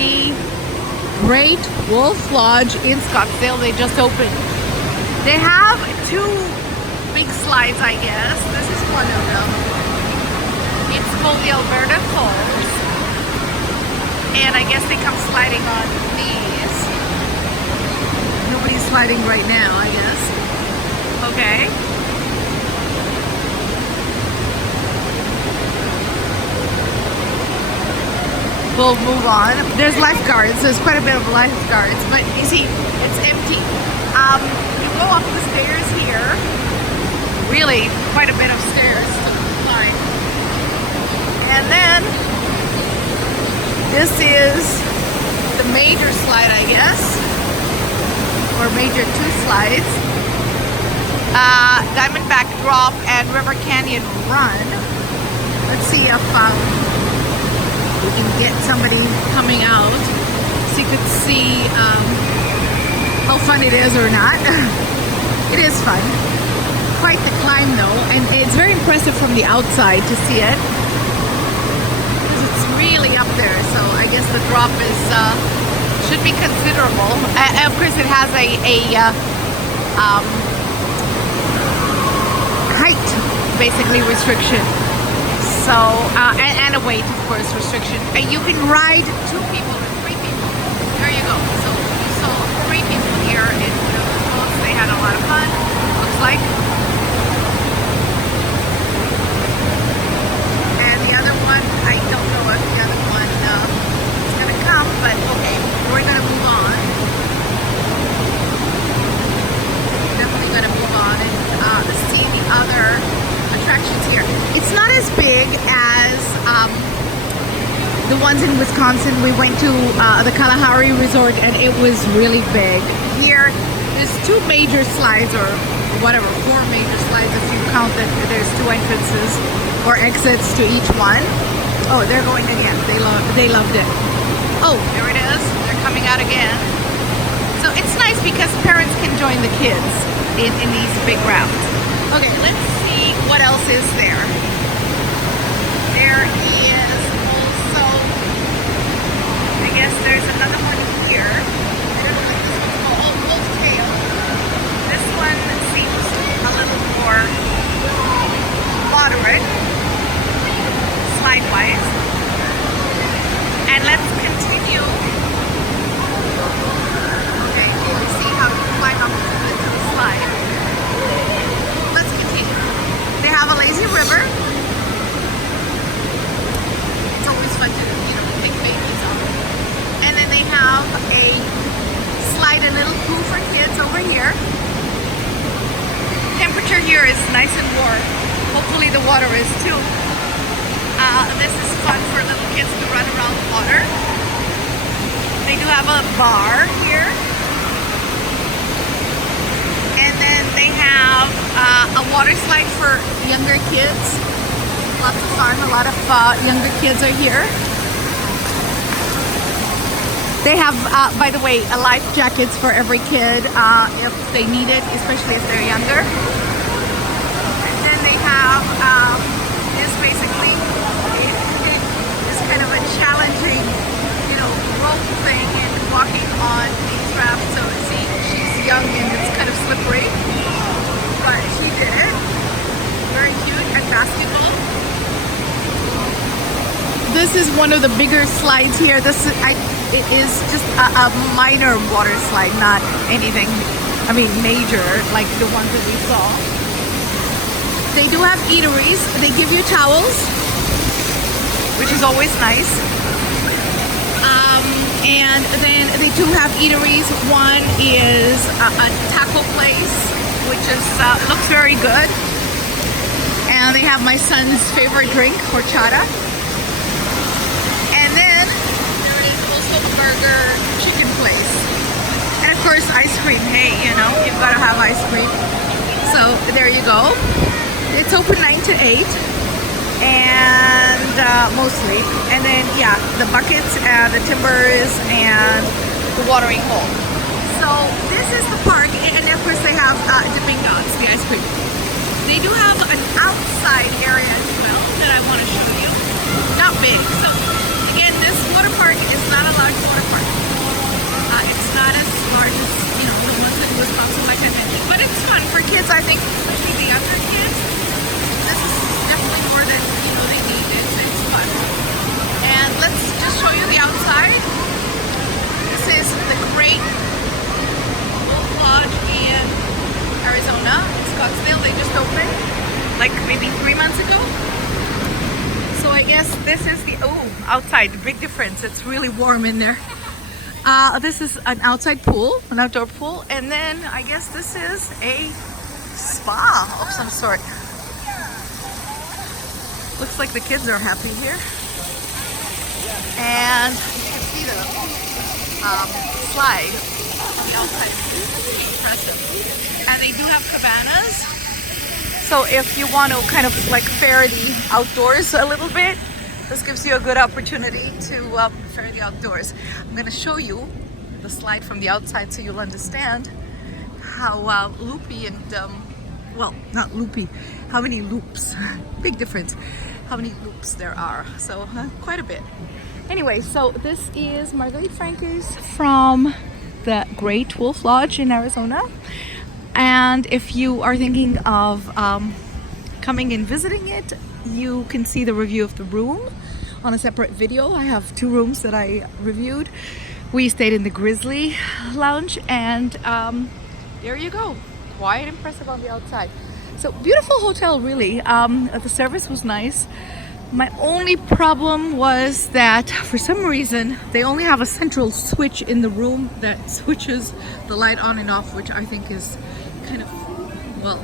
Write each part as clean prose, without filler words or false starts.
the Great Wolf Lodge in Scottsdale. They just opened. They have two big slides, I guess. This is one of them. It's called the Alberta Falls. And I guess they come sliding on these. Nobody's sliding right now, I guess. Okay. We'll move on. There's lifeguards. There's quite a bit of lifeguards, but you see, it's empty. You go up the stairs here. Really, quite a bit of stairs to climb. And then this is the major slide, I guess, or major two slides. Diamondback Drop and River Canyon Run. Let's see if we can get somebody coming out so you could see how fun it is or not. It is fun. Quite the climb though, and it's very impressive from the outside to see it. Because it's really up there, so I guess the drop is should be considerable. And of course it has a height basically restriction. So, and a weight, of course, restriction. You can ride two people or three people. There you go. So, you saw three people here in one of the boats. They had a lot of fun, looks like. And the other one, I don't know if the other one is going to come, but okay, we're going to move on. Definitely going to move on and see the other attractions here. It's not as big as the ones in Wisconsin. We went to the Kalahari Resort and it was really big. Here, there's two major slides, or whatever, four major slides if you count that there's two entrances or exits to each one. Oh, they're going again. They loved it. Oh, there it is. They're coming out again. So it's nice because parents can join the kids in these big routes. Okay, let's see what else is there. There is also, I guess there's another one here. I don't know what this one's called. Oh, Wolf Tail. This one seems a little more moderate, slide-wise. And let's continue. Okay, you see how to climb up the slide. They have a lazy river. It's always fun to, take babies up. And then they have a slide, a little pool for kids over here. Temperature here is nice and warm. Hopefully the water is too. This is fun for little kids to run around the water. They do have a bar here. And then they have a water slide for younger kids. Lots of fun. A lot of younger kids are here. They have, by the way, life jackets for every kid if they need it, especially if they're younger. And then they have this basically is kind of a challenging, rope thing and walking on these rafts. So see, she's young and it's kind of slippery, but she did it. Very cute. And basketball. This is one of the bigger slides here. It is just a minor water slide, not anything, major like the ones that we saw. They do have eateries. They give you towels, which is always nice. And then they do have eateries. One is a taco place, which is looks very good. And they have my son's favorite drink, horchata. And then there is also a burger chicken place. And of course, ice cream. Hey, you've got to have ice cream. So there you go. It's open 9 to 8. And mostly, and then the buckets, the timbers, and the watering hole. So this is the park, and of course they have Dipping Dots, the ice cream. They do have an outside area as well that I want to show you. Not big. So again, this water park is not a large water outside. The big difference. It's really warm in there. This is an outside pool, an outdoor pool, and then I guess this is a spa of some sort. Looks like the kids are happy here. And you can see the slide on the outside. It's impressive. And they do have cabanas. So if you want to kind of like fare the outdoors a little bit, this gives you a good opportunity to fare the outdoors. I'm going to show you the slide from the outside so you'll understand how loopy and, well, not loopy, how many loops, big difference, how many loops there are. So quite a bit. Anyway, so this is Marguerite Franke's from the Great Wolf Lodge in Arizona. And if you are thinking of coming and visiting it, you can see the review of the room on a separate video. I have 2 rooms that I reviewed. We stayed in the Grizzly Lounge, and there you go. Quite impressive on the outside. So beautiful hotel, really. The service was nice. My only problem was that for some reason they only have a central switch in the room that switches the light on and off, which I think is kind of, well,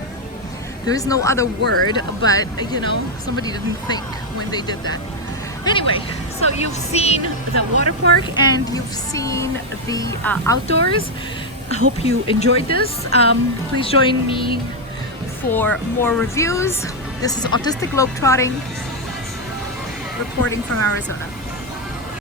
there is no other word, but you know, somebody didn't think when they did that. Anyway, so you've seen the water park and you've seen the outdoors. I hope you enjoyed this. Please join me for more reviews. This is Autistic Globetrotting, reporting from Arizona.